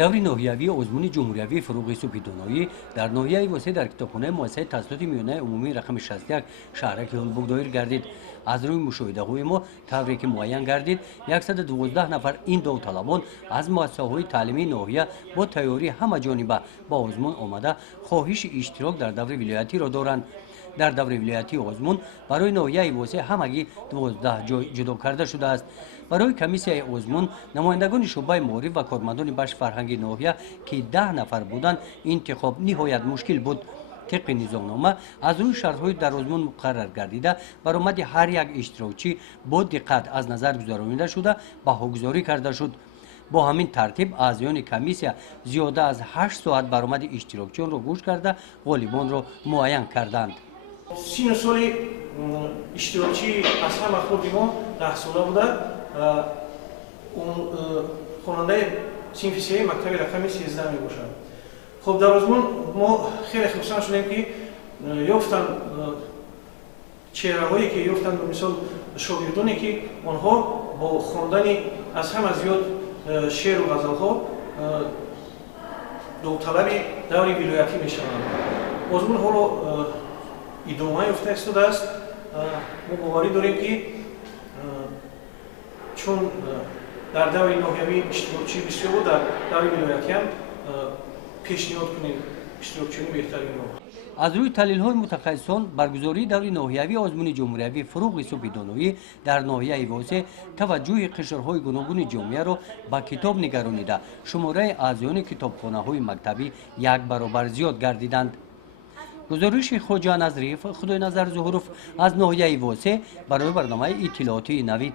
даври ноҳиявии озмуни ҷумҳуриявии фуруғи субҳи доноӣ дар ноҳияи восеъ дар китобхонаи муассисаи таҳсилоти миёнаи умумии рақами 61 шаҳраки ҳолбуг доир гардид. аз рӯи мушоҳидаҳои мо тавре ки муайян гардид 112 нафар ин довталабон аз муассисаҳои таълимии ноҳия бо тайёрии ҳамаҷониба ба озмун омада хоҳиши иштирок дар даври вилоятиро доранд. дар даври вилоятии озмун барои ноҳияи восеъ ҳамагӣ 12 ҷой ҷудо карда шудааст. барои комиссияи озмун намояндагони шуъбаи маориф ва кормандони бахши фарҳанги ноҳия ки 10 нафар буданд интихоб ниҳоят мушкил буд. طبق نظامنامه از روی شرط‌های در ازمون مقرر گردیده برآمد هر یک اشتراکچی با دقت از نظر گذرانیده شده بهاگذاری کرده شد. با همین ترتیب اعضایان کمیسیا زیاده از 8 ساعت برآمد اشتراکچیان را گوش کرده غالبان را معین کردند. سین سال اشتراکچی از همه خود ما 10 ساله بوده. اون خواننده صنف سه مکتب رقمی 13 می باشد. خب در ازمون ما خیلی خوشحال شدیم که یافتن چهره‌هایی که یافتن به مثال شاگردانی که آنها با خواندن از همه زیاد شعر و غزل‌ها داوطلب دوره ولایتی میشوند. ازمون ها رو ادامه یافته است. ما باوری داریم که چون در دوره ناحیوی اشتراکچی بسیار بود در دوره ولایتی هم پیشنهاد کنیم اشتراکچیان بهترین رو. از روی تحلیل‌های متخصصان برگزاری دوره ناحیوی آزمون جمهوریوی فروغ صبح دانایی در ناحیه واسه توجه قشرهای گوناگون جامعه را به کتاب نگرانیده شماره اعضایان کتابخانه‌های مکتبی 1 برابر زیاد گردیدند. گزارش خواجه نظریف خدای نظر ظهورف از ناحیه واسه برای برنامه اطلاعاتی نوید